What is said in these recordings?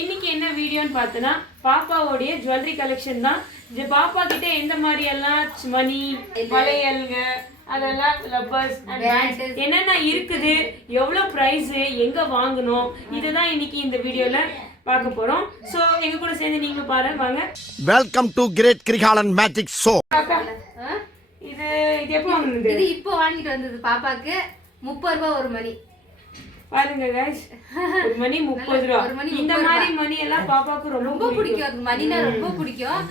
இன்னைக்கு என்ன வீடியோன்னு பார்த்தனா பாப்பாவோட ஜுவல்லரி கலெக்ஷன் தான். இது பாப்பா கிட்ட எந்த மாதிரி எல்லாம் மணி வளையல்ங்க அதெல்லாம் லப்பர்ஸ் என்னென்ன இருக்குது, எவ்வளவு பிரைஸ், எங்க வாங்கணும், இதுதான் இன்னைக்கு இந்த வீடியோல பார்க்க போறோம். சோ எங்க கூட சேர்ந்து நீங்க பாருங்க வாங்க. Welcome to great Kirikalan magic show. இது எப்போ வாங்குனது? இது இப்போ வாங்கிட்டு வந்தது பாப்பாக்கு 30 ரூபாய் ஒரு மணி. பாருங்க गाइस, ஒரு மணி 30 ரூபாய். இந்த மாதிரி மணி எல்லாம் பாப்பாக்கு ரொம்ப பிடிக்கும். அது மணினா ரொம்ப பிடிக்கும்.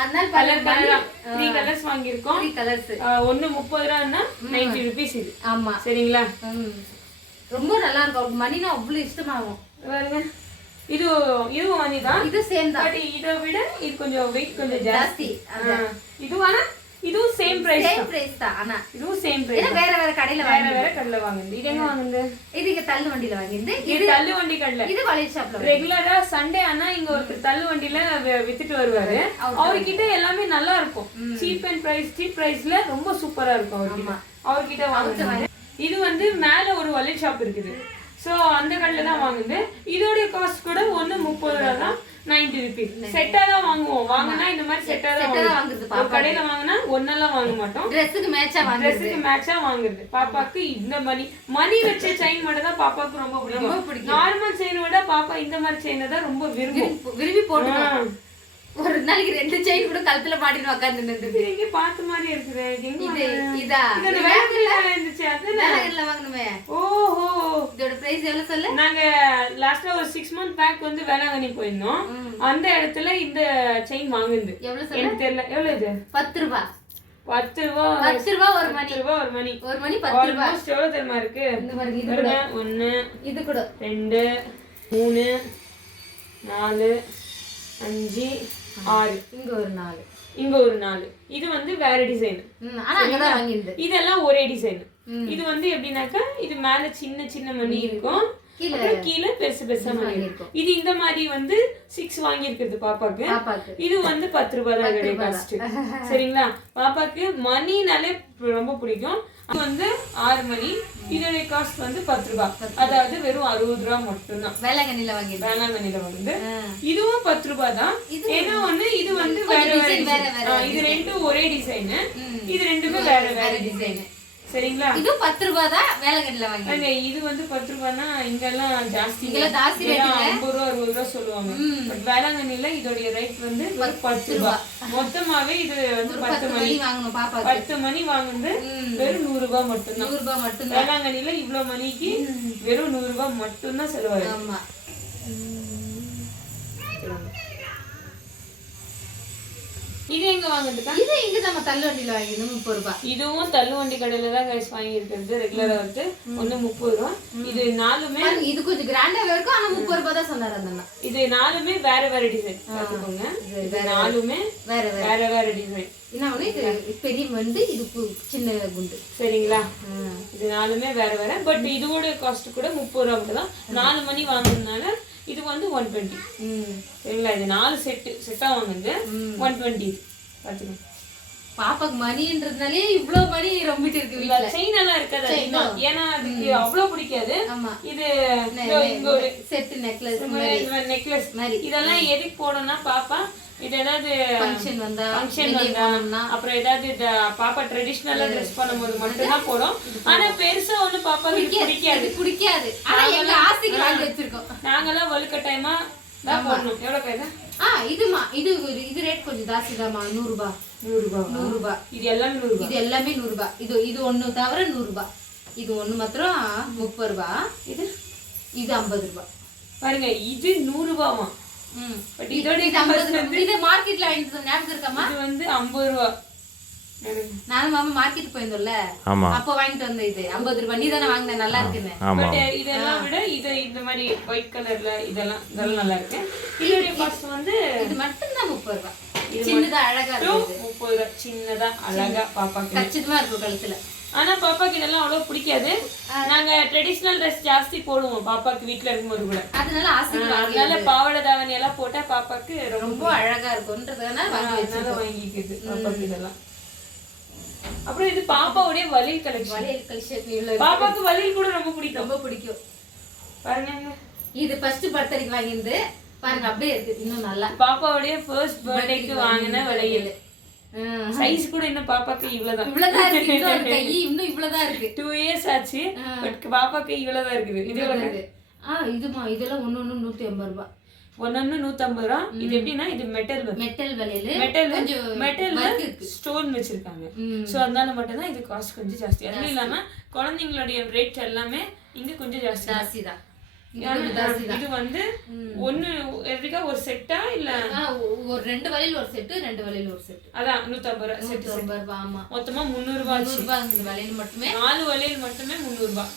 அதனால கலர் கலரா 3 கலர்ஸ் வாங்கி இருக்கோம். 3 கலர்ஸ். ஒன்னு 30 ரூபாய்னா 90 ரூபீஸ் இது. ஆமா சரிங்களா? ரொம்ப நல்லா இருக்கும். மணினா அவ்வளவு இஷ்டமாகும். பாருங்க, இது மணி தான். இது சேம் தான். பட் இத விட இது கொஞ்சம் weight கொஞ்சம் ஜாஸ்தி. இதுவானா இதுவும் சேம் பிரைஸ் தான். ஆனா இதுவும் சேம் பிரைஸ். வேற வேற கடையில வேற கடையில வாங்குது. இது எங்க வாங்குது? இது இங்க தள்ளு வண்டில வாங்குது. இது தள்ளு வண்டி கடையில. இது வளையல் ஷாப்ல. ரெகுலரா சண்டே ஆனா இங்க ஒரு தள்ளு வண்டில வித்துட்டு வருவாரு. அவர்கிட்ட எல்லாமே நல்லா இருக்கும். சீப் பிரைஸ்ல ரொம்ப சூப்பரா இருக்கும் அவர்கிட்ட. அவர்கிட்ட வாங்குது. இது வந்து மேல ஒரு வளையல் ஷாப் இருக்குது. சோ அந்த கடையில தான் வாங்குது. இதோட காஸ்ட் கூட ஒன்னு 30 ரூபாய் தான். 90 ரூபீஸ். செட்டா தான் வாங்குவோம். வாங்குனா இந்த மாதிரி செட்டா தான் வாங்குறது. பாப்பா கடையில வாங்குனா ஒண்ணெல்லாம் வாங்க மாட்டோம். Dressக்கு மேட்சா வாங்குறது. பாப்பாக்கு இந்த மணி வச்ச செயின் மட்டும் தான் பாப்பாக்கு ரொம்ப பிடிக்கும். நார்மல் செயின் விட பாப்பா இந்த மாதிரி செயினை தான் ரொம்ப விரும்பி போடுவோம். ஒரு நாளைக்கு 2 செயின் கூட கழுத்துல மாட்டிட்டு உட்கார்ந்து நின்னுது. இங்க பாத்து மாதிரி இருக்குது. இதா இந்த வேலையில இருந்துச்சு. அதுல வாங்குனமே. ஓஹோ, இதோட பிரைஸ் எவ்வளவு சொல்ல? நாங்க லாஸ்டா ஒரு 6 month பேக் வந்து வேளாங்கண்ணி போயிருந்தோம். அந்த இடத்துல இந்த செயின் வாங்குது. எவ்வளவு சொல்ல? எனக்கு தெரியல. எவ்வளவு இது? 10 ரூபாய். 10 ரூபாய். 10 ரூபாய் ஒரு மணி. 10 ரூபாய் ஒரு மணி. ஒரு மணி 10 ரூபாய். எவ்வளவு தெரியுமா இருக்கு? இந்த மாதிரி இது கூட 1 இது கூட 2 3 4 5 6 இங்க ஒரு 4 இது வந்து வேற டிசைன். ஆனா அங்க தான் வாங்கிருது. இதெல்லாம் ஒரே டிசைன். இது வந்து எப்படினாக்கா இது மேல சின்ன சின்ன மணி இருக்கும், கீழ பெருசு பெருசா மணி இருக்கும். இது இந்த மாதிரி வந்து 6 வாங்கி இருக்குது பாப்பாக்கு. இது வந்து 10 ரூபாய் தான் இதோட காஸ்ட். சரிங்களா? பாப்பாக்கு மணினாலே ரொம்ப பிடிக்கும். இது வந்து 6 மணி. இதோட காஸ்ட் வந்து 10 ரூபாய். அதாவது வெறும் 60 ரூபாய் மட்டும் தான். வேளாங்கண்ணில வாங்குது. இதுவும் 10 ரூபாய் தான். ஏன்னா ஒண்ணு இது வந்து வேற இது ரெண்டும் ஒரே டிசைன். இது ரெண்டுமே வேற வேற டிசைன். சரிங்களா? இது 10 ரூபாய் தான். வேளாங்கண்ணில வாங்குது. இது வந்து 10 ரூபாய்னா இங்கெல்லாம் ஜாஸ்தி. ஜாஸ்தி ரேட் 50 ரூபாய் 60 ரூபாய் சொல்லுவாங்க. பட் வேளாங்கண்ணில இதோட ரேட் வந்து 10 ரூபாய். மொத்தமாவே இது வந்து 10 மணி வாங்கணும் பாப்பா. 10 மணி வாங்குது வெறும் 100 ரூபாய் மட்டும் தான். 100 ரூபாய் மட்டும் தான். வேளாங்கண்ணில இவ்வளவு மணிக்கு வெறும் 100 ரூபாய் மட்டும் தான் செலவாகும். ஆமா. இது எங்க வாங்குதுக்கா? இது இங்க நம்ம தள்ளுவண்டில வாங்கினோம் 30 ரூபாய். இதுவும் தள்ளுவண்டி கடையில தான் गाइस வாங்கி இருக்குது. ரெகுலரா வந்து ஒண்ணு 30 ரூபாய். இது நாலுமே இது கொஞ்சம் கிராண்டாவே இருக்கும். ஆனா 30 ரூபாய் தான் சொன்னாரு அந்த அண்ணா. இது நாலுமே வேற வேற டிசைன். பாத்துக்கோங்க. இது நாலுமே வேற வேற டிசைன். இன்னொன்னு இது பெரிய வந்து இது சின்ன குண்டு. சரிங்களா? இது நாலுமே வேற வேற. பட் இதோட காஸ்ட் கூட 30 ரூபாய் மட்டும் தான். 4 மணி வாங்குறதுனால இது வந்து 120. சரிங்களா? இது 4 செட்டா வாங்குது 120. பாத்துக்கோங்க. பாப்பாக்கு மணின்றதுனாலே இவ்ளோ மணி ரொம்பிட்டு இருக்கு. இல்ல செயின் எல்லாம் இருக்காது. ஏன்னா அதுக்கு அவ்வளவு பிடிக்காது. இது இங்க ஒரு செட் நெக்லஸ் மாதிரி இதெல்லாம் எதுக்கு போடணும்னா பாப்பா இது ஏதாவது ஃபங்க்ஷன் வந்தா அப்புறம் ஏதாவது பாப்பா ட்ரெடிஷனலா ட்ரெஸ் பண்ணும்போது மட்டும் தான் போடும். ஆனா பெருசா ஒண்ணு பாப்பாக்கு பிடிக்காது. ஆனா எங்க ஆசைக்கு வாங்கி வச்சிருக்கோம். நாங்கெல்லாம் வலுக்கட்டாயமா தான் போடணும். எவ்வளவு கைதா? இது ரேட் கொஞ்சம் ஜாஸ்தி தான். 100 ரூபாய். 100 ரூபாய். இது எல்லாமே 100 ரூபாய். இது எல்லாமே 100 ரூபாய். இது ஒண்ணு தவிர 100 ரூபாய். இது ஒண்ணு மாத்திரம் 30 ரூபாய். இது 50 ரூபாய். பாருங்க, இது 100 ரூபாய்மா. பட் இதோட இது மார்க்கெட்ல வாங்கிட்டு ஞாபகம் இருக்காமா? இது வந்து 50 ரூபாய். நானும் மாமா மார்க்கெட் போயிருந்தோம்ல, அப்போ வாங்கிட்டு வந்த இது 50 ரூபாய். நீ தானே வாங்கின, நல்லா இருக்குன்னு. பட் இதெல்லாம் விட இது இந்த மாதிரி ஒயிட் கலர்ல இதெல்லாம் நல்லா இருக்கு. இதோட காஸ்ட் வந்து இது மட்டும் தான் 30 ரூபாய். சின்னதா அழகா இருக்கு. 30 ரூபாய். சின்னதா அழகா பாப்பாக்கு கச்சிதமா இருக்கும் கழுத்துல. ஆனா பாப்பாக்கு இதெல்லாம் அவ்வளவு பிடிக்காது. நாங்க ட்ரெடிஷனல் ட்ரெஸ் ஜாஸ்தி போடுவோம் பாப்பாக்கு வீட்ல இருக்கும்போது கூட. அதனால பாவாடை தாவணி எல்லாம் போட்டா பாப்பாக்கு ரொம்ப அழகா இருக்கும்ன்றதுனால வாங்கிக்குது பாப்பாக்கு இதெல்லாம். அப்புறம் இது பாப்பாவுடைய வளையல் கலெக்ஷன். பாப்பாக்கு வளையல் கூட ரொம்ப பிடிக்கும். பிடிக்கும். பாருங்க, இது ஃபர்ஸ்ட் பர்த்டேக்கு வாங்கிருந்து பாருங்க அப்படியே இருக்கு இன்னும் நல்லா. பாப்பாவுடைய ஃபர்ஸ்ட் பர்த்டேக்கு வாங்கின வளையல். சைஸ் கூட இன்னும் பாப்பாக்கு இவ்வளவுதான் இருக்கு. இன்னொரு கை இன்னும் இவ்வளவுதான் இருக்கு. 2 இயர்ஸ் ஆச்சு. பட் பாப்பாக்கு இவ்வளவுதான் இருக்குது. இது எவ்வளவு? இதுமா இதெல்லாம் ஒண்ணு 150 ரூபாய். ஒன்னு 150 ரூபா. இது எப்படின்னா இது மெட்டல் வளையல். மெட்டல்ல ஸ்டோன் வச்சிருக்காங்க. சோ அதனால மட்டும் தான் இது காஸ்ட் கொஞ்சம் ஜாஸ்தி. அதுவும் இல்லாம குழந்தைங்களுடைய ரேட் எல்லாமே இங்க கொஞ்சம் ஜாஸ்தி தான். இது வந்து ஒன்னு எப்படிக்கா ஒரு செட்டா இல்ல ஒரு 2 வளையல் ஒரு செட் 2 வளையல் ஒரு செட். அதான் 150 ரூபாய் செட். 150 ரூபாய். ஆமா மொத்தமா 300 ரூபாய். 300 ரூபாய் இந்த வளையல் மட்டுமே. 4 வளையல் மட்டுமே 300 ரூபாய்.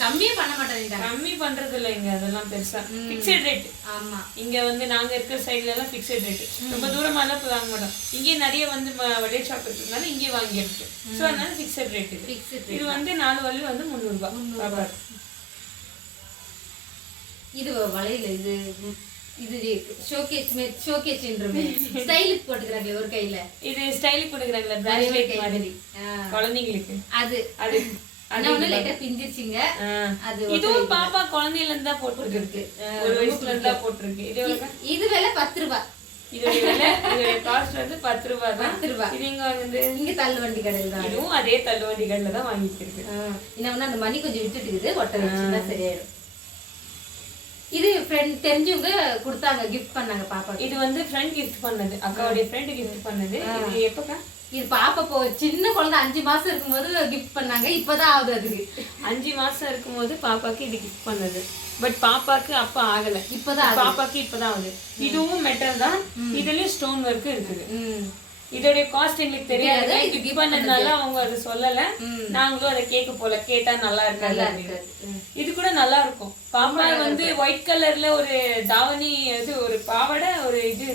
கம்மியே பண்ண மாட்டாங்க. கம்மி பண்றது இல்ல இங்க. அதெல்லாம் பெருசா ஃபிக்ஸட் ரேட். ஆமா இங்க வந்து நாங்க இருக்கிற சைடுல எல்லாம் ஃபிக்ஸட் ரேட். ரொம்ப தூரமா எல்லாம் போய் வாங்க மாட்டோம். இங்கே நிறைய வந்து வளையல் ஷாப் இருக்கிறதுனால இங்கே வாங்கி எடுத்து. சோ அதனால ஃபிக்ஸட் ரேட் இது. இது வந்து 4 வளையல் வந்து 300 ரூபாய். இது வளையல் இது ஷோகேஸ்ன்றமே ஸ்டைலுக்கு போட்டுக்கறாங்க ஒரு கையில. இது ஸ்டைலுக்கு போட்டுக்கறாங்கல பிராஸ்லெட் மாதிரி குழந்தைகளுக்கு. அது அண்ணா லைட்டா பிஞ்சிருச்சுங்க. அது இதுவும் பாப்பா குழந்தையில இருந்தா போட்டுருக்கு. ஒரு வயசுல இருந்தா போட்டுருக்கு. இது விலை 10 ரூபாய். இதோட காஸ்ட் வந்து 10 ரூபாய் தான். 10 ரூபாய். இது இங்க தள்ளுவண்டி கடையில தான். இதுவும் அதே தள்ளுவண்டி கடையில தான் வாங்கிட்டு இருக்கு. இன்னும் அந்த மணி கொஞ்சம் விட்டுட்டு இருக்குது. ஒட்ட வச்சுட்டா சரியாயிடும். இது ஃப்ரெண்ட் தெரிஞ்சவங்க கொடுத்தாங்க, கிஃப்ட் பண்ணாங்க பாப்பா. இது வந்து ஃப்ரெண்ட் கிஃப்ட் பண்ணது, அக்காவுடைய ஃப்ரெண்ட் கிஃப்ட் பண்ணது. இது எப்பக்கா? இது பாப்பா சின்ன குழந்தை 5 மாசம் இருக்கும்போது கிஃப்ட் பண்ணாங்க. இப்பதான் ஆகுது. அதுக்கு 5 மாசம் இருக்கும்போது பாப்பாக்கு இது கிஃப்ட் பண்ணது. பட் பாப்பாக்கு அப்ப ஆகல. இப்பதான் பாப்பாக்கு இப்பதான் ஆகுது. இதுவும் மெட்டல் தான். இதுலயும் ஸ்டோன் ஒர்க் இருக்குது. இதோட காஸ்ட் எங்களுக்கு தெரியாது. கிஃப்ட் பண்ணதுனால அவங்க அதை சொல்லல. நாங்களும் அதை கேட்க போல. கேட்டா நல்லா இருக்காது. இது கூட நல்லா இருக்கும். பாப்பா வந்து ஒயிட் கலர்ல ஒரு தாவணி, இது ஒரு பாவாடை, ஒரு இது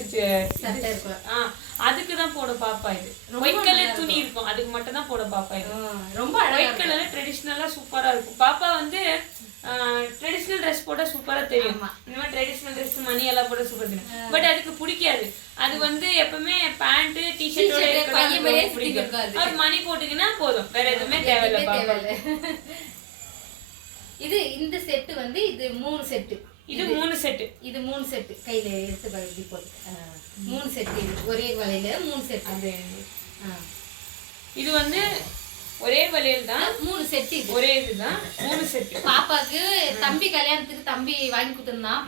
அதுக்குதான் போட பாப்பா. இது ஒயிட் கலர் துணி இருக்கும், அதுக்கு மட்டும் தான் போட பாப்பா. இது ரொம்ப ஒயிட் கலர்ல ட்ரெடிஷனலா சூப்பரா இருக்கும். பாப்பா வந்து ட்ரெடிஷனல் ட்ரெஸ் போட்டா சூப்பரா தெரியும். இந்த மாதிரி ட்ரெடிஷனல் ட்ரெஸ் மணி எல்லாம் போட சூப்பரா தெரியும். பட் அதுக்கு பிடிக்காது. அது வந்து எப்பவுமே பேண்ட் டிஷர்ட்டோட பிடிக்கும். அவர் மணி போட்டுக்கினா போதும், வேற எதுவுமே தேவையில்லை பாப்பா. இது இந்த செட் வந்து இது 3 செட். இது 3 செட். இது 3 செட். கையில எடுத்து பகுதி போட்டு 3 செட். இது ஒரே வளையல 3 செட். அது இது வந்து ஒரே வளையல் தான், 3 செட். இது ஒரே இதுதான் 3 செட். பாப்பாக்கு தம்பி கல்யாணத்துக்கு தம்பி வாங்கி கொடுத்திருந்தான்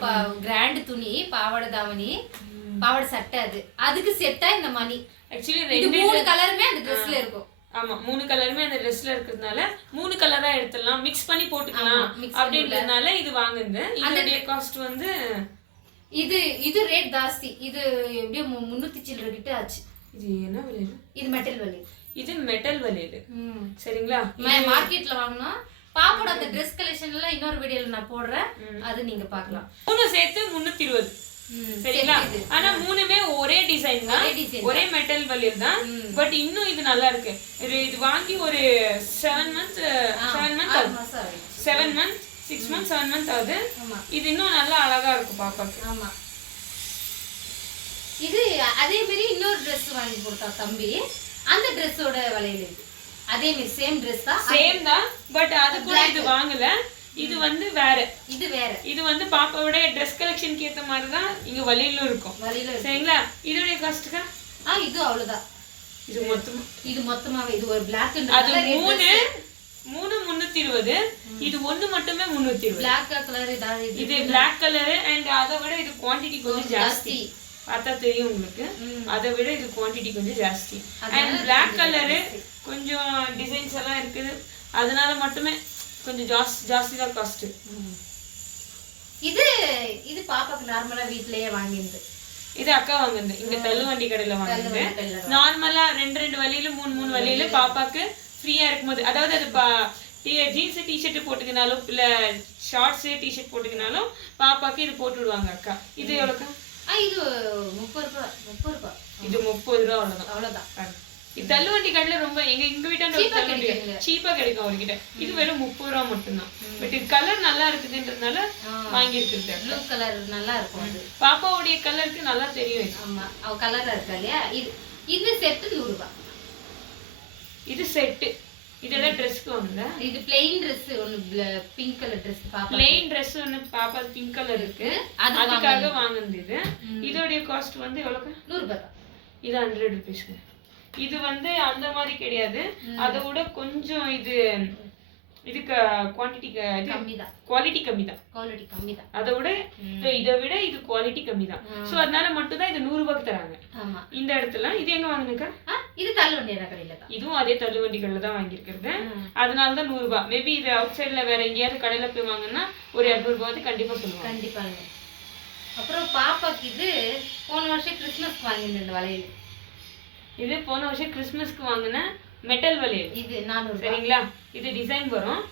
கிராண்ட் துணி, பாவாடை தாவணி, பாவாடை சட்டை. அதுக்கு செட்டா இந்த மணி. ஆக்சுவலி 3 கலருமே அந்த ட்ரெஸ்ல இருக்கும். ஆமா 3 கலருமே அந்த ட்ரெஸ்ல இருக்கிறதுனால 3 கலரா எடுத்துடலாம், மிக்ஸ் பண்ணி போட்டுக்கலாம் அப்படின்றதுனால இது வாங்குது. இதோட காஸ்ட் வந்து இது ரேட் ஜாஸ்தி. இது எப்படியோ 300 சில்லற கிட்ட ஆச்சு. இது என்ன வளையல்? இது மெட்டல் வளையல். இது மெட்டல் வளையல். சரிங்களா? மார்க்கெட்ல வாங்குனா பாப்பாவோட அந்த Dress கலெக்ஷன் எல்லாம் இன்னொரு வீடியோல நான் போடுறேன், அது நீங்க பார்க்கலாம். 3 சேர்த்து 320. சரிங்களா? ஆனா 3மே ஒரே டிசைன் தான், ஒரே மெட்டல் வளையல் தான். பட் இன்னும் இது நல்லா இருக்கு. இது வாங்கி ஒரு 7 மந்த்ஸ் 6 மந்த்ஸ் 7 மந்த்ஸ் ஆகுது. இது இன்னும் நல்லா அழகா இருக்கு பாப்பாக்கு. ஆமா. இது அதே மாதிரி இன்னொரு Dress வாங்கி கொடுத்தா தம்பி. அந்த Dressோட வளையல் இது அதே மாதிரி சேம் Dress தான், சேம் தான். பட் அது கூட இது வாங்கல. இது வந்து வேற. இது வந்து பாப்பாவோட Dress கலெக்ஷனுக்கு ஏத்த மாதிரி தான் இங்க வளையலும் இருக்கும். சரிங்களா? இதோட காஸ்ட்க்கா இது அவ்வளவுதான். இது மொத்தமாவே இது ஒரு Black and அது 3 320. இது ஒண்ணு மட்டுமே 320. Black கலர் இது Black கலர். and அதை விட இது குவாண்டிட்டி கொஞ்சம் ஜாஸ்தி. பார்த்தா தெரியும் உங்களுக்கு. அதை விட இது குவாண்டிட்டி கொஞ்சம் ஜாஸ்தி. and Black கலர் கொஞ்சம் டிசைன்ஸ் எல்லாம் இருக்குது, அதனால மட்டுமே கொஞ்சம் ஜாஸ்தி தான் காஸ்ட். இது பாப்பாக்கு நார்மலா வீட்லயே வாங்கினது. இது அக்கா வாங்குது, இங்க தள்ளுவண்டி கடையில வாங்குது. நார்மலா 2 வழியில 3 வழியில பாப்பாக்கு ஃப்ரீயா இருக்கும்போது, அதாவது அது ஜீன்ஸ் டிஷர்ட் போட்டுக்கினாலும் இல்ல ஷார்ட்ஸ் டிஷர்ட் போட்டுக்கினாலும் பாப்பாக்கு இது போட்டு விடுவாங்க அக்கா. இது எவ்வளவுக்கா? இது 30 ரூபாய். இது 30 ரூபாய் அவ்வளவுதான். இது தள்ளுவண்டி கடையில ரொம்ப எங்க வீட்டாண்ட சீப்பா கிடைக்கும் அவர்கிட்ட. இது வெறும் 30 ரூபாய் மட்டும்தான். பட் இது கலர் நல்லா இருக்குதுன்றதுனால வாங்கி இருக்குது. ப்ளூ கலர் நல்லா இருக்கும். அது பாப்பாவுடைய கலருக்கு நல்லா தெரியும். ஆமா, அவ கலரா இருக்கா இல்லையா? இது செட் 100 ரூபாய். இது செட். இதெல்லாம் ட்ரெஸ்க்கு வாங்குங்க. இது பிளெயின் Dress ஒன்னு பிங்க் கலர் Dress பாப்பா. பிளெயின் Dress ஒன்னு பாப்பா பிங்க் கலர் இருக்கு. அதுக்காக வாங்குனது இது. இதோட காஸ்ட் வந்து எவ்வளவு? 100 ரூபாய். இது 100 ரூபீஸ்ங்க. இது வந்து அந்த மாதிரி கிடையாது. அதை விட கொஞ்சம் இதுக்கு குவாண்டிட்டி கம்மிதான். குவாலிட்டி கம்மிதான். குவாலிட்டி கம்மிதான். அதை விட இதை விட இது குவாலிட்டி கம்மிதான். சோ அதனால மட்டும் தான் இது 100 ரூபாய்க்கு தராங்க. ஆமா. இந்த இடத்துல இது எங்க வாங்குனீங்க? இது தள்ளுவண்டி கடையில தான். இதுவும் அதே தள்ளுவண்டி கடையில தான் வாங்கியிருக்கிறது. அதனால தான் 100 ரூபாய். மேபி இது அவுட் சைடுல வேற எங்கேயாவது கடையில போய் வாங்கினா ஒரு 200 ரூபாய் கண்டிப்பா சொல்லுவாங்க. கண்டிப்பாங்க. அப்புறம் பாப்பாக்கு இது போன வருஷம் கிறிஸ்மஸ்க்கு வாங்கியிருந்தேன் இந்த வளையல். இது போன வருஷம் கிறிஸ்மஸ்க்கு வாங்கின மெட்டல் வளையல். இது 400. சரிங்களா? இது டிசைன் வரும்.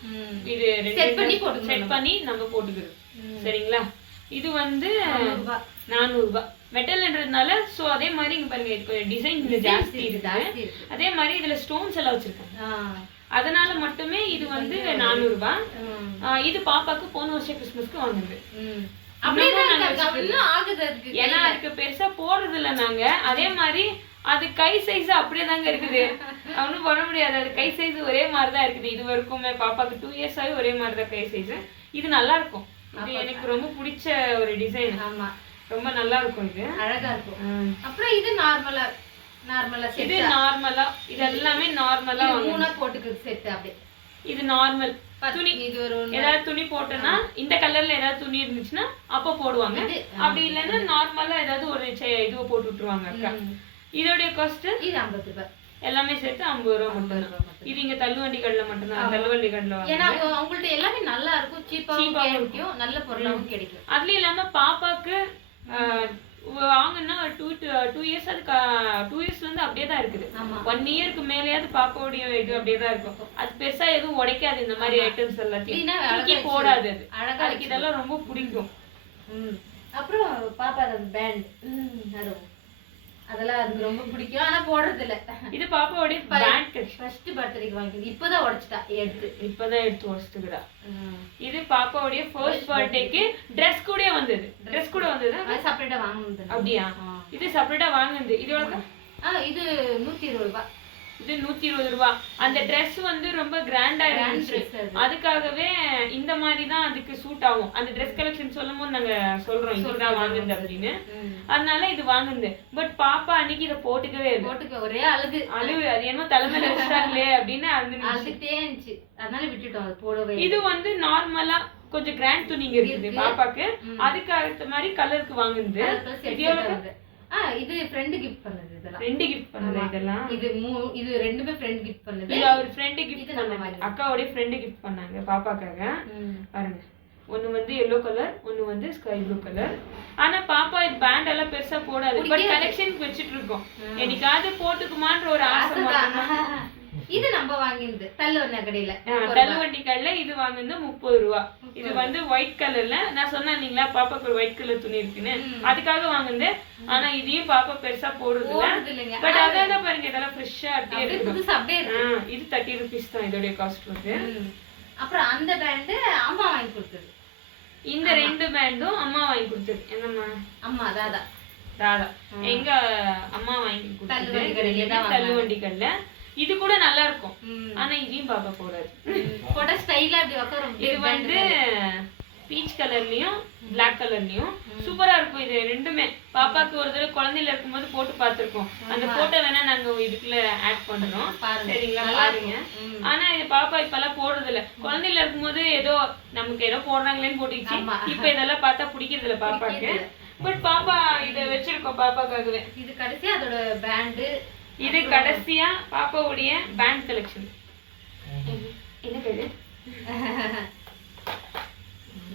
இது செட் பண்ணி நம்ம போட்டுக்கிறது. சரிங்களா? இது வந்து 400 ரூபாய். மெட்டல்ன்றதுனால சோ அதே மாதிரி இங்க பாருங்க இப்போ டிசைன் ஜாஸ்தி இருக்கு. அதே மாதிரி இதுல ஸ்டோன்ஸ் எல்லாம் வச்சிருக்காங்க. அதனால மட்டுமே இது வந்து 400 ரூபாய். இது பாப்பாக்கு போன வருஷம் கிறிஸ்மஸ்க்கு வாங்குது. ஏன்னா அதுக்கு பெருசா போடுறது இல்ல நாங்க. அதே மாதிரி அது கை சைஸ் அப்படியே தாங்க இருக்குது. ஒன்றும் பண்ண முடியாது. அது கை சைஸ் ஒரே மாதிரிதான் இருக்குது. இது வரைக்குமே பாப்பாக்கு 2 இயர்ஸ் ஆகி ஒரே மாதிரிதான் கை சைஸ். இது நல்லா இருக்கும். இது எனக்கு ரொம்ப பிடிச்ச ஒரு டிசைன். ஆமா, ரொம்ப நல்லா இருக்கும். இது அழகா இருக்கும். அப்புறம் இது நார்மலா இது நார்மலா இது எல்லாமே நார்மலா மூணா போட்டுக்கிறது செட். அப்படியே இது நார்மல் துணி. இது ஒரு ஏதாவது துணி போட்டோம்னா இந்த கலர்ல ஏதாவது துணி இருந்துச்சுன்னா அப்ப போடுவாங்க. அப்படி இல்லைன்னா நார்மலா ஏதாவது ஒரு இதுவை போட்டு விட்டுருவாங்க அக்கா. இதோட காஸ்ட் இது 50 ரூபாய். எல்லாமே சேர்த்து 50 ரூபாய் மட்டும். இது இங்க தள்ளுவண்டி கடையில மட்டும் தான். தள்ளுவண்டி கடையில ஏன்னா அவங்கள்ட்ட எல்லாமே நல்லா இருக்கும். சீப்பாவும் கிடைக்கும், நல்ல பொருளாவும் கிடைக்கும். அதுல இல்லாம பாப்பாக்கு வாங்கினா 2 இயர்ஸ் அது 2 இயர்ஸ்ல இருந்து அப்படியே தான் இருக்குது. 1 இயருக்கு மேலேயாவது பாப்பாவுடைய இது அப்படியே தான் இருக்கும். அது பெருசா எதுவும் உடைக்காது. இந்த மாதிரி ஐட்டம்ஸ் எல்லாத்தையும் போடாது. அது அழகா இருக்கு. இதெல்லாம் ரொம்ப பிடிக்கும். அப்புறம் பாப்பா பேண்ட் அதெல்லாம் அதுக்கு ரொம்ப பிடிக்கும். ஆனா போடுறது இல்ல. இது பாப்பாவோட பேண்ட் ஃபர்ஸ்ட் பர்த்டேக்கு வாங்கிது. இப்பதான் உடைச்சிட்டா. இப்பதான் எடுத்து உடைச்சிட்டுக்கிறா. இது பாப்பாவுடைய ஃபர்ஸ்ட் பர்த்டேக்கு Dress கூட வந்தது. Dress கூட வந்தது. அது செப்பரேட்டா வாங்குனது. அப்படியே இது செப்பரேட்டா வாங்குனது. இது எவ்வளவு? இது 120 ரூபாய். இது 120 ரூபாய். அந்த Dress வந்து ரொம்ப கிராண்டா இருந்துச்சு. அதுக்காகவே இந்த மாதிரி தான் அதுக்கு சூட் ஆகும். அந்த Dress கலெக்ஷன் சொல்லும்போது நாங்க சொல்றோம் இதுதான் வாங்குனது அப்படின்னு. அதனால இது வாங்குனது. பட் பாப்பா அன்னைக்கு இத போட்டுக்கவே இல்லை. போட்டுக்க ஒரே அழுது. அது என்ன தலைமையில வச்சாங்களே அப்படின்னு அழுதுட்டே இருந்துச்சு. அதனால விட்டுட்டோம். அது போடவே. இது வந்து நார்மலா கொஞ்சம் கிராண்ட் துணிங்க இருக்குது பாப்பாக்கு. அதுக்கு அடுத்த மாதிரி கலருக்கு வாங்குனது. இது ஃப்ரெண்ட் கிஃப்ட் பண்ணது. இதெல்லாம் ஃப்ரெண்ட் கிஃப்ட் பண்ணது. இதெல்லாம் இது ரெண்டுமே ஃப்ரெண்ட் கிஃப்ட் பண்ணது. இது அவர் ஃப்ரெண்ட் கிஃப்ட் பண்ணாங்க. அக்காவோட ஃப்ரெண்ட் கிஃப்ட் பண்ணாங்க பாப்பாக்காக. பாருங்க, ஒன்னு வந்து yellow கலர், ஒன்னு வந்து ஸ்கை ப்ளூ கலர். ஆனா பாப்பா இது பேண்ட் எல்லாம் பெருசா போடாது. பட் கலெக்ஷனுக்கு வச்சிட்டு இருக்கோம். என்னைக்காவது போட்டுக்குமான்ற ஒரு ஆசை மட்டும். இது நம்ம வாங்கினது தள்ளுவண்டி கடையில. தள்ளுவண்டி கடையில இது வாங்குனது 30 ரூபாய். இது வந்து ஒயிட் கலர்ல. நான் சொன்னேன் இல்லீங்களா பாப்பாக்கு ஒரு ஒயிட் கலர் துணி இருக்குன்னு. அதுக்காக வாங்குனது. ஆனா இதையும் பாப்பா பெருசா போடுறது இல்ல. பட் அதான் பாருங்க இதெல்லாம் ஃப்ரெஷ்ஷா அப்படியே இருக்கு. இது 30 ரூபீஸ் தான் இதோட காஸ்ட் வந்து. அப்புறம் அந்த பேண்ட் அம்மா வாங்கி கொடுத்தது. இந்த ரெண்டு பேண்டும் அம்மா வாங்கி கொடுத்தது. என்னம்மா? அம்மா தாதா எங்க அம்மா வாங்கி கொடுத்தது தள்ளுவண்டி கடையில. இது கூட நல்லா இருக்கும். ஆனா இதையும் பாப்பா போடாது. போட ஸ்டைலா அப்படி உட்காரும். இது வந்து பீச் கலர்லயும் பிளாக் கலர்லயும் சூப்பரா இருக்கும். இது ரெண்டுமே பாப்பாக்கு ஒரு தடவை குழந்தையில இருக்கும்போது போட்டு பார்த்திருக்கோம். அந்த போட்டோ வேணா நாங்க இதுக்குள்ள ஆட் பண்றோம். சரிங்களா? பாருங்க. ஆனா இது பாப்பா இப்பெல்லாம் போடுறது இல்ல. குழந்தையில இருக்கும்போது ஏதோ நமக்கு ஏதோ போடுறாங்களேன்னு போட்டுச்சு. இப்ப இதெல்லாம் பார்த்தா பிடிக்கிறது இல்ல பாப்பாக்கு. பட் பாப்பா இத வச்சிருக்கோம் பாப்பாக்காகவே. இது கடைசியா அதோட பேண்ட். இது கடைசியா பாப்பாவுடைய பேண்ட் கலெக்ஷன். என்ன பேரு?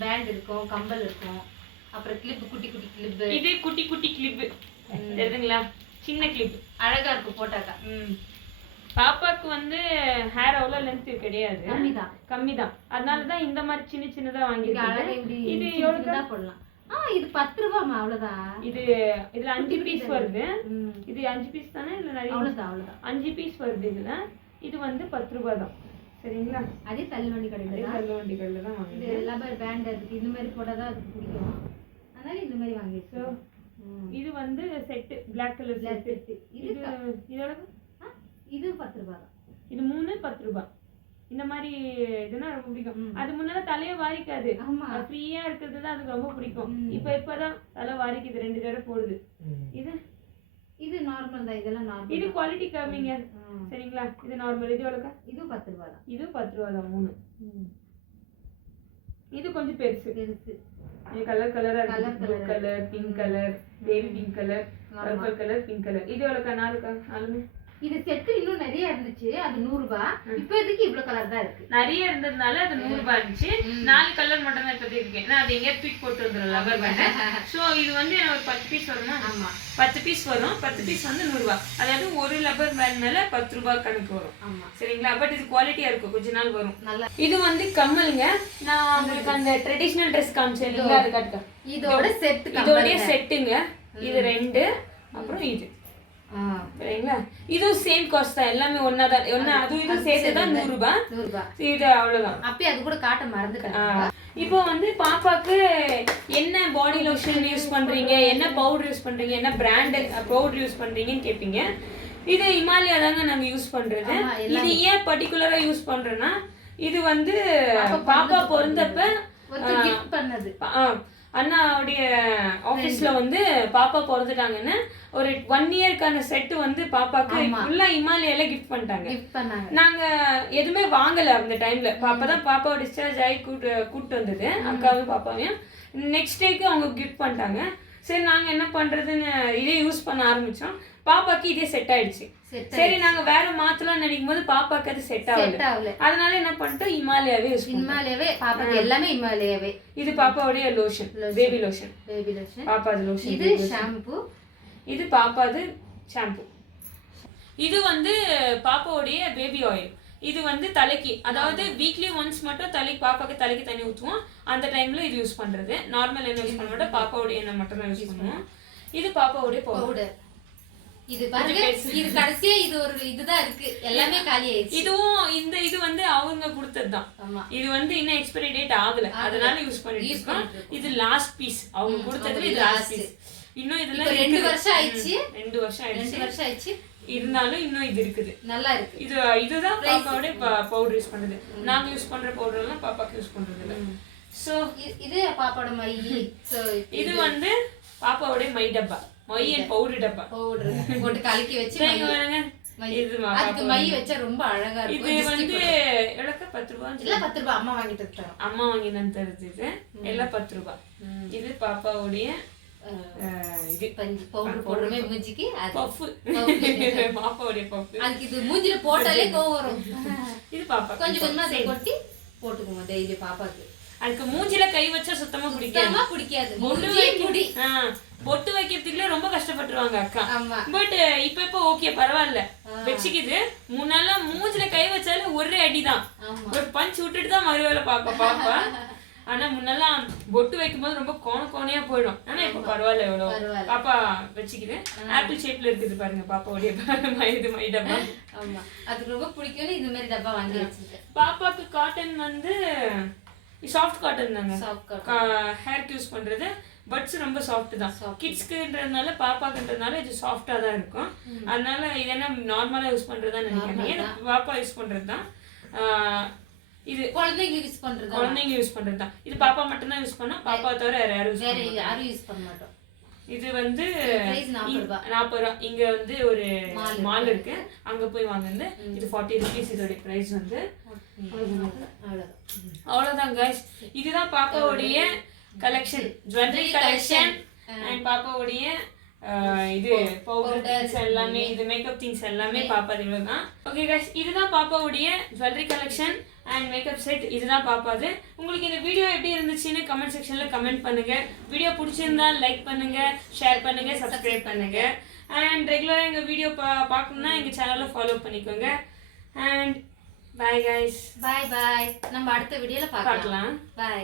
பேண்ட் இருக்கும், கம்பல் இருக்கும், அப்புறம் கிளிப், குட்டி குட்டி கிளிப். இது குட்டி குட்டி கிளிப் தெரியுதுங்களா? சின்ன கிளிப் அழகா இருக்கும் போட்டாக்கா. பாப்பாக்கு வந்து ஹேர் அவ்வளோ லென்த் கிடையாது, கம்மிதான். அதனாலதான் இந்த மாதிரி சின்ன சின்னதா வாங்கிருக்கேன். இது எவ்வளவு போடலாம்? இது 10 ரூபாய். அவ்வளவுதான். இதுல 5 பீஸ் வருது. இது 5 பீஸ் தானே? இல்ல நிறைய? அவ்வளவுதான் 5 பீஸ் வருது இதுல. இது வந்து 10 ரூபாய் தான். சரிங்களா? அதே தள்ளுவண்டி கடையில தான் வாங்குது. இது லப்பர் பேண்ட் இருக்கு. இந்த மாதிரி போட்டாதான் அதுக்கு பிடிக்கும். அதனால இந்த மாதிரி வாங்கிருக்கோம். இது வந்து செட் பிளாக் கலர் செட். இது எவ்வளவு? இது 10 ரூபாய் தான். இது 3 10 ரூபாய். இந்த மாதிரி இதுனா ரொம்ப பிடிக்கும். அது முன்னால தலைய வாரிக்காது, ஃப்ரீயா இருக்கிறது தான் அதுக்கு ரொம்ப பிடிக்கும். இப்பதான் தலை வாரிக்குது, 2 தடவை போடுது. இது நார்மல் தான், இதெல்லாம் நார்மல். இது குவாலிட்டி கம்மிங்க, சரிங்களா? இது நார்மல். இது எவ்வளோக்கா? இது 10 ரூபா தான். இது 10 ரூபா தான் 3. இது கொஞ்சம் பெருசு. கலர் கலரா இருக்கு. Blue colour, pink colour, baby pink colour, purple colour, pink colour. இது எவ்வளோக்கா? 4க்கா? 4மே இது செட் இன்னும் நிறைய இருந்துச்சு, அது 100 ரூபாய். இப்போ இதுக்கு இவ்வளவு கலர் தான் இருக்கு. நிறைய இருந்ததுனால அது 100 ரூபாய் இருந்துச்சு. 4 கலர் மட்டும் தான் இப்போதைக்கு இருக்கேன். நான் அது எங்கேயா தூக்கி போட்டு வந்துடும் லவர் பேண்ட். ஸோ இது வந்து ஒரு 10 பீஸ் வருமா? ஆமா, 10 பீஸ் வரும். 10 பீஸ் வந்து 100 ரூபாய். அதாவது ஒரு லப்பர் பேண்ட் மேல 10 ரூபாய் கணக்கு வரும். ஆமா, சரிங்களா? பட் இது குவாலிட்டியா இருக்கும், கொஞ்ச நாள் வரும். நல்லா. இது வந்து கம்மலுங்க. நான் உங்களுக்கு அந்த ட்ரெடிஷனல் ட்ரெஸ் காமிச்சேன் இல்லைங்களா, அது காட்டுங்க. இதோட செட், இதோட செட்டுங்க. இது 2, அப்புறம் இது, சரிங்களா? இதுவும் சேம் காஸ்ட் தான், எல்லாமே ஒன்னாதான். அதுவும் இது சேர்த்து தான் 100 ரூபாய். இது அவ்வளவுதான். அப்பயே அது கூட காட்ட மறந்துட்டேன். இப்போ வந்து பாப்பாக்கு என்ன பாடி லோஷன் யூஸ் பண்றீங்க, என்ன பவுடர் யூஸ் பண்றீங்க, என்ன பிராண்ட் பவுடர் யூஸ் பண்றீங்கன்னு கேட்பீங்க. இது ஹிமாலயா தாங்க நாங்க யூஸ் பண்றது. இது ஏன் பர்டிகுலரா யூஸ் பண்றேன்னா, இது வந்து பாப்பா பிறந்தப்ப கிஃப்ட் பண்ணது. அண்ணாவுடைய ஆபீஸ்ல வந்து பாப்பா பிறந்துட்டாங்கன்னு ஒரு 1 இயர்க்கான செட் வந்து பாப்பாக்கு ஃபுல்லா ஹிமாலயால கிஃப்ட் பண்ணிட்டாங்க. நாங்க எதுவுமே வாங்கல அந்த டைம்ல. பாப்பா டிஸ்சார்ஜ் ஆகி கூட்டு வந்தது, அக்காவும் பாப்பாவையும். நெக்ஸ்ட் டேக்கு அவங்க கிஃப்ட் பண்ணிட்டாங்க. சரி நாங்க என்ன பண்றதுன்னு இதே யூஸ் பண்ண ஆரம்பிச்சோம். பாப்பாக்கு இதே செட் ஆயிடுச்சு. சரி நாங்க வேற மாத்தலாம் நினைக்கும் போது பாப்பாக்கு அது செட் ஆகல. அதனால என்ன பண்ணிட்டோம், ஹிமாலயாவே யூஸ் பண்ணோம். ஹிமாலயாவே பாப்பாக்கு எல்லாமே ஹிமாலயாவே. இது பாப்பாவுடைய லோஷன், பேபி லோஷன். பாப்பாது லோஷன். இது ஷாம்பு. இது பாப்பாது ஷாம்பு. இது வந்து பாப்பாவுடைய பேபி ஆயில். இது வந்து தலைக்கு, அதாவது வீக்லி ஒன்ஸ் மட்டும் பாப்பாக்கு தலைக்கு தண்ணி ஊற்றுவோம். அந்த டைம்ல இது யூஸ் பண்றது. நார்மல் எண்ணெய் யூஸ் பண்ண மாட்டோம், பாப்பாவுடைய எண்ணெய் மட்டும் தான் யூஸ் பண்ணுவோம். இது பாப்பாவுடைய பவுடர். இது பாருங்க, இது கடைசியா இது ஒரு இதுதான் இருக்கு, எல்லாமே காலி ஆயிடுச்சு. இதுவும் இது வந்து அவங்க கொடுத்ததுதான். இது வந்து இன்னும் எக்ஸ்பைரி டேட் ஆகல, அதனால யூஸ் பண்ணிட்டு இருக்கோம். இது லாஸ்ட் பீஸ், அவங்க கொடுத்ததுல இது லாஸ்ட் பீஸ். இன்னும் இதுல 2 வருஷம் ஆயிடுச்சு. 2 வருஷம் ஆயிடுச்சு. இருந்தாலும் இன்னும் இது இருக்குது, நல்லா இருக்கு. இதுதான் பாப்பாவோட பவுடர் யூஸ் பண்றது. நாங்க யூஸ் பண்ற பவுடர் எல்லாம் பாப்பாக்கு யூஸ் பண்றது இல்ல. சோ இது பாப்பாவோட மை. சோ இது வந்து பாப்பாவோட மை டப்பா, மை அண்ட் பவுடர் டப்பா. பவுடர் போட்டு கலக்கி வச்சு பாருங்க. இது அதுக்கு மை வச்சா ரொம்ப அழகா இருக்கும். இது வந்து எவ்வளவு? 10 ரூபாய். இல்ல 10 ரூபாய் அம்மா வாங்கிட்டு இருக்காங்க. அம்மா வாங்கி நான் தருது. இது எல்லாம் 10 ரூபாய். இது பாப்பாவுடைய இது பவுடர் போடுறமே மூஞ்சிக்கு. அது பஃப், பாப்பாவுடைய பஃப். அதுக்கு இது மூஞ்சில போட்டாலே கோவம் வரும். இது பாப்பா கொஞ்சம் கொஞ்சமா அதை கொட்டி போட்டுக்குங்க டெய்லி பாப்பாக்கு. அதுக்கு மூஞ்சில கை வச்சா சுத்தமா பிடிக்காது. பொட்டு வைக்கிறதுக்குள்ள ரொம்ப கஷ்டப்பட்டுருவாங்க அக்கா. பட் இப்ப ஓகே, பரவாயில்ல, வச்சுக்கிது. முன்னால மூஞ்சில கை வச்சாலும் ஒரே அடிதான், ஒரு பஞ்ச் விட்டுட்டு தான் மறுவேளை பாப்பா. ஆனா முன்னெல்லாம் பொட்டு வைக்கும் போது ரொம்ப கோணையா போயிடும். ஆனா இப்ப பரவாயில்ல, எவ்வளவு பாப்பா வச்சுக்குது. ஆப்பிள் ஷேப்ல இருக்குது பாருங்க பாப்பாவுடைய மை டப்பா. அதுக்கு ரொம்ப பிடிக்கும். இந்த மாதிரி டப்பா வாங்கி வச்சிருக்கேன். பாப்பாக்கு காட்டன் வந்து சாஃப்ட் காட்டன் தாங்க, ஹேர்க்கு யூஸ் பண்றது. பட்ஸ் ரொம்ப சாஃப்ட் தான். கிட்ஸ்க்குன்றதுனால, பாப்பாக்குன்றதுனால இது சாஃப்டா தான் இருக்கும். அதனால இது என்ன நார்மலா யூஸ் பண்றதா நினைக்கிறேன். பாப்பா யூஸ் பண்றது தான். இது குழந்தைங்க யூஸ் பண்றது தான். இது பாப்பா மட்டும் தான் யூஸ் பண்ணோம், பாப்பா தவிர வேற யாரும் யூஸ் பண்ண மாட்டோம். இது வந்து 40 ரூபாய். இங்க வந்து ஒரு மால் இருக்கு, அங்க போய் வாங்குறது. இது 40 rupees இதோட பிரைஸ் வந்து. அவ்வளவுதான் guys. இதுதான் பாப்பாவுடைய கலெக்ஷன், ஜுவல்லரி கலெக்ஷன் அண்ட் பாப்பாவுடைய இது பவுடர் திங்ஸ் எல்லாமே, இது மேக்கப் திங்ஸ் எல்லாமே பாப்பா இவ்வளவுதான். ஓகே guys, இதுதான் பாப்பாவுடைய jewellery collection and makeup set. இதுதான் பாப்பாது. உங்களுக்கு இந்த வீடியோ எப்படி இருந்துச்சுன்னு கமெண்ட் செக்ஷன்ல கமெண்ட் பண்ணுங்க. வீடியோ பிடிச்சிருந்தா லைக் பண்ணுங்க, ஷேர் பண்ணுங்க, சப்ஸ்கிரைப் பண்ணுங்க. அண்ட் ரெகுலரா எங்க வீடியோ பார்க்கணும்னா எங்க சேனலை ஃபாலோ பண்ணிக்கோங்க. And bye guys. பை. நம்ம அடுத்த வீடியோல பார்க்கலாம். பை.